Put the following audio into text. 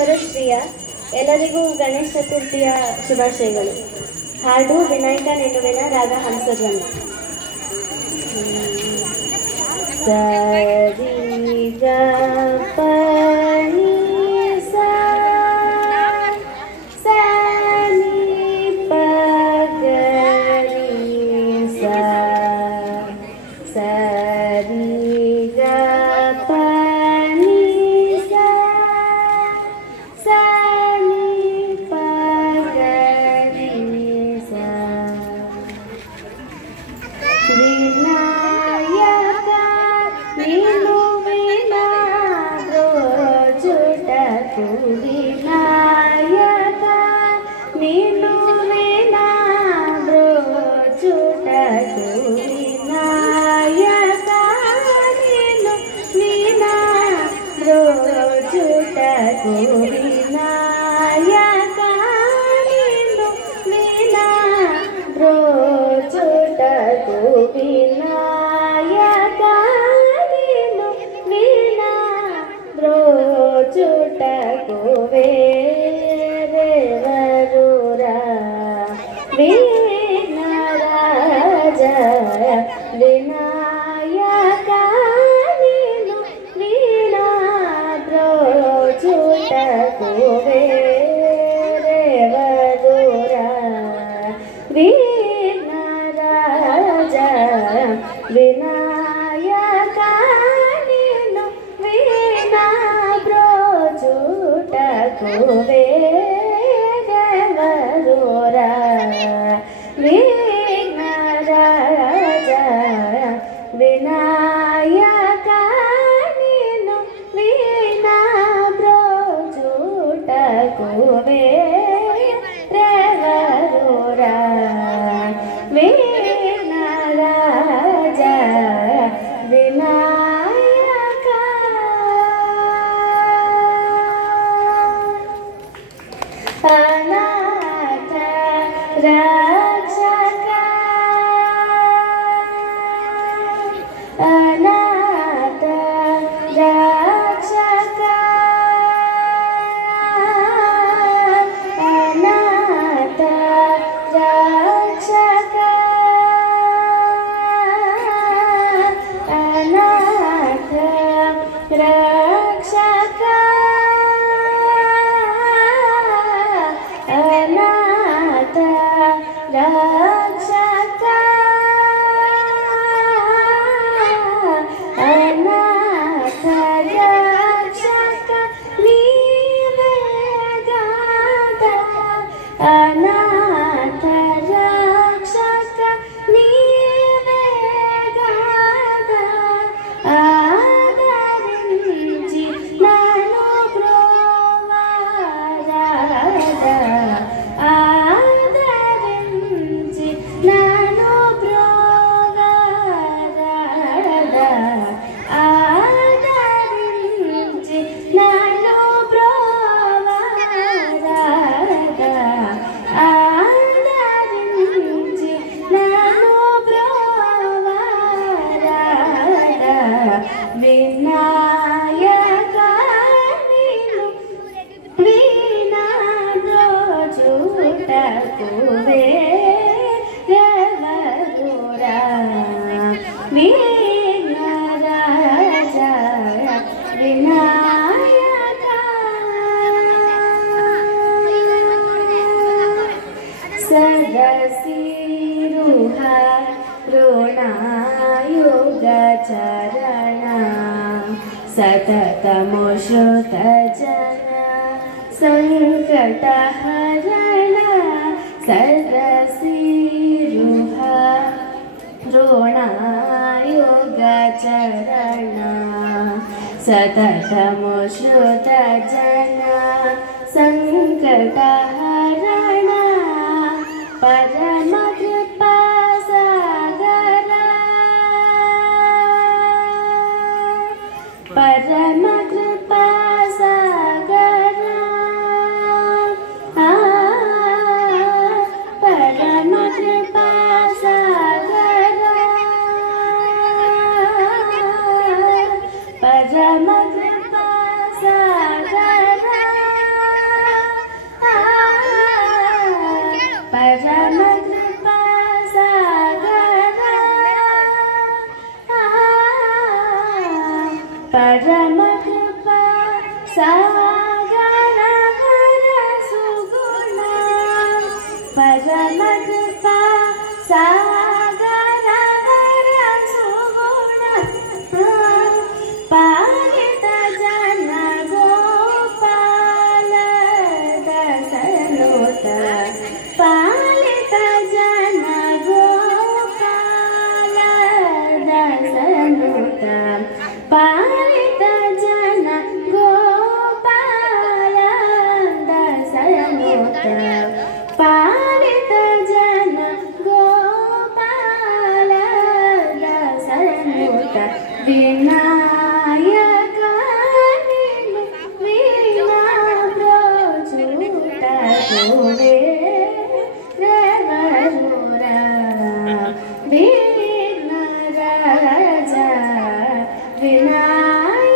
ಶ್ರೀಯ ಎಲ್ಲರಿಗೂ ಗಣೇಶ ಚತುರ್ಥಿಯ ಶುಭಾಶಯಗಳು. ಹಾಡು ವಿನಾಯಕ ನೆನ್ನುವೆನ, ರಾಗ ಹಂಸಧ್ವನಿ. ಸರಿ ಗ ಪ ನಿ ಸ ಸ ನಿ ಪ ಗ ರಿ ಸ ಸರಿ ಗ ಪ ನಿ ಸ ಸ ನಿ ಪ ಗ ರಿ ಸ. ವಿನಾಯಕ ನೀನು ವಿನಾದ್ರೋ ಜುಟಕು, ವಿನಾಯಕ ನೀನು ವಿನಾದ್ರೋ ಜುಟಕು, ವಿನಾಯಕ ನೀನು ವಿನಾದ್ರೋ ಜುಟಕು, ವಿನಾಯಕ ನೀನು ವಿನಾದ್ರೋ ಜುಟಕು, ವಿನಾಯಕ ನೀನು ವಿನಾದ್ರೋ ಜುಟಕು. ವೇರೆವರೂರ ವಿಘ್ನರಾಜ ವಿನಾಯಕ ನೀನು ವಿನಾದ್ರೋ ಜುಟಕು, ವೇರೆವರೂರ ವಿಘ್ನರಾಜ ವಿನಾಯಕ ನೀನು ವಿನಾದ್ರೋ ಜುಟಕು, ವೇರೆವರೂರ ವಿಘ್ನರಾಜ ವಿನಾಯಕ ನೀನು ವಿನಾದ್ರೋ ಜುಟಕು, ವೇರೆವರೂರ ವಿಘ್ನರಾಜ ವಿನಾಯಕ. ಅನಾಥ ರಕ್ಷಕ ಅನಾಥ ರಕ್ಷಕ ಅನಾಥ ರಕ್ಷಕ ಅನಾಥ ರಕ್ಷಕ ಅನಾಥ ರಕ್ಷಕ ಅನಾಥ ರಕ್ಷಕ ನೀವೇ ಗಾದ, ಅನಾಥ ರಕ್ಷಕ ನೀವೇ ಗಾದ, ಆದరించి ನಾನು ಬ್ರೋವಾರದ, ಆದరించి ನಾನು ಬ್ರೋವಾರದ, ಆದరించి ನಾನು ಬ್ರೋವಾರದ, ಆದరించి ನಾನು ಬ್ರೋವಾರದ. ವಿನಾಯಕ ನೀನು ವಿನಾದ್ರೋ ಜುಟಕು, ವೇರೆವರೂರ ವಿಘ್ನರಾಜ ವಿನಾಯಕ. ಸದಸಿರುಹ ಋಣಯುಗ ಚರಣ ಸತತಮುಷುತ ಜನ ಸಂಕಟ ಹರಣ. ಸದಸಿರುಹ ಋಣಯುಗ ಚರಣ ಸತತಮುಷುತ ಜನ ಸಂಕಟ ಹರಣ. ಪರಮ ಕೃಪಾ ಸಾಗರ ಪರಮ ಕೃಪಾ ಸಾಗರ ಪರಮ ಕೃಪಾ ಸಾಗರ ಪರಮ ಕೃಪಾ ಸಾಗರ परम कृपा सागर हर सुगुण पालित जन गोपाल दशनुत पालित जन गोपाल दशनुत पालित जन गोपाल दशनुत पालित जन गोपाल दशनुत विनायक वीणा प्रोचुत तोरे रवरुरा विघ्न राजा विनायक।